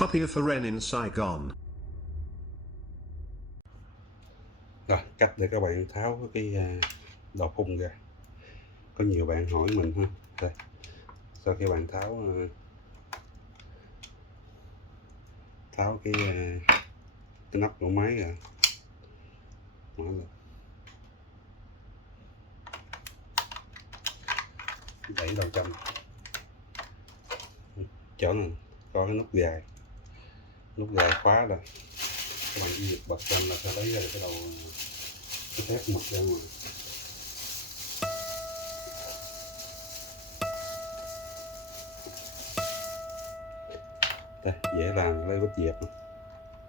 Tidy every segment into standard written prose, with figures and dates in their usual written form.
Copy of Foren in Saigon. Rồi, cách để các bạn tháo cái đầu phun ra. Có nhiều bạn hỏi mình ha. Đây, sau khi bạn tháo cái nắp của máy ra, mở lên, đẩy đầu trong, chỗ này có cái nút gài khóa rồi, các bạn chỉ việc bật lên là sẽ lấy ra cái đầu cái thép mật ra ngoài. Đây, dễ làm, lấy bít dẹp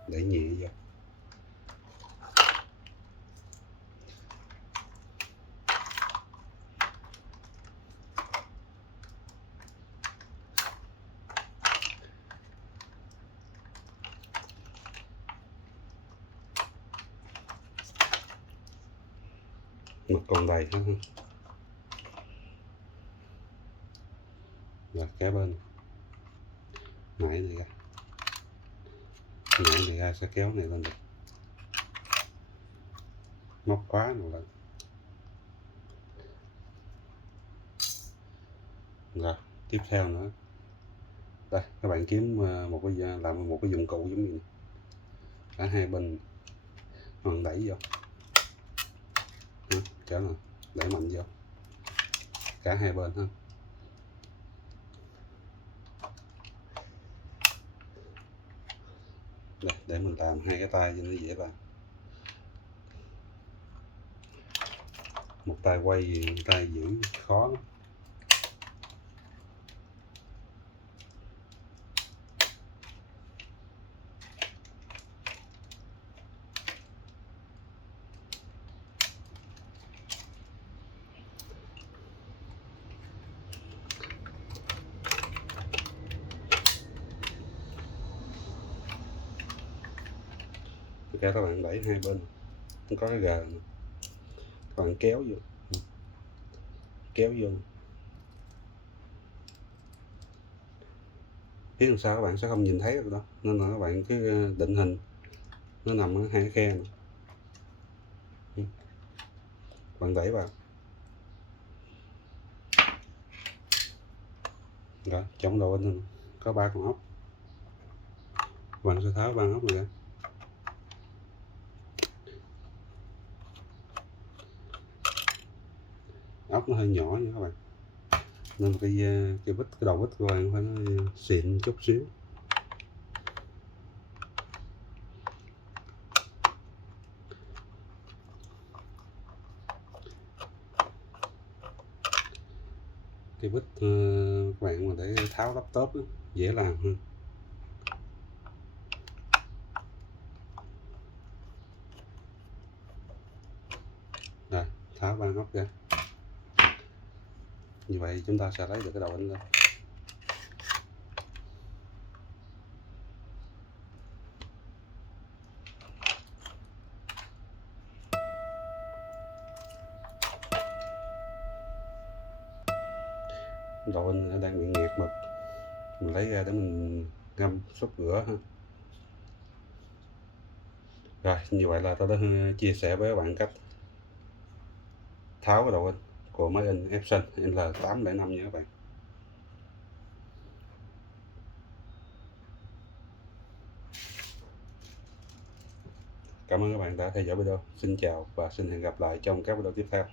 đẩy nhẹ vô. Mật còn đầy hết ha. Và kế bên nãy này ra sẽ kéo này lên được, móc khóa nào lên. Rồi tiếp theo nữa, đây các bạn kiếm làm một cái dụng cụ giống như này, cả hai bên hoàn đẩy vô, trở nào đẩy mạnh vô cả hai bên ha. Đây, để mình làm hai cái tay cho nó dễ làm. Một tay quay, một tay giữ khó lắm. Các bạn đẩy hai bên, nó có cái gờ này, các bạn kéo vô, phía đằng sau các bạn sẽ không nhìn thấy được đâu, nên là các bạn cứ định hình nó nằm ở hai cái khe này, bạn đẩy vào. Rồi trong đầu bên có 3 con ốc, bạn sẽ tháo 3 ốc này ra. Ốc nó hơi nhỏ nha các bạn, nên cái đầu vít của bạn phải nó xịn chút xíu. Cái vít các bạn mà để tháo laptop đó, dễ làm hơn. Rồi tháo 3 ốc ra, như vậy chúng ta sẽ lấy được cái đầu anh lên. Đầu anh đang bị nghẹt mực, mình lấy ra để mình ngâm sốt rửa ha. Rồi như vậy là tôi đã chia sẻ với các bạn cách tháo cái đầu in của máy in Epson L805 nha các bạn. Cảm ơn các bạn đã theo dõi video. Xin chào và xin hẹn gặp lại trong các video tiếp theo.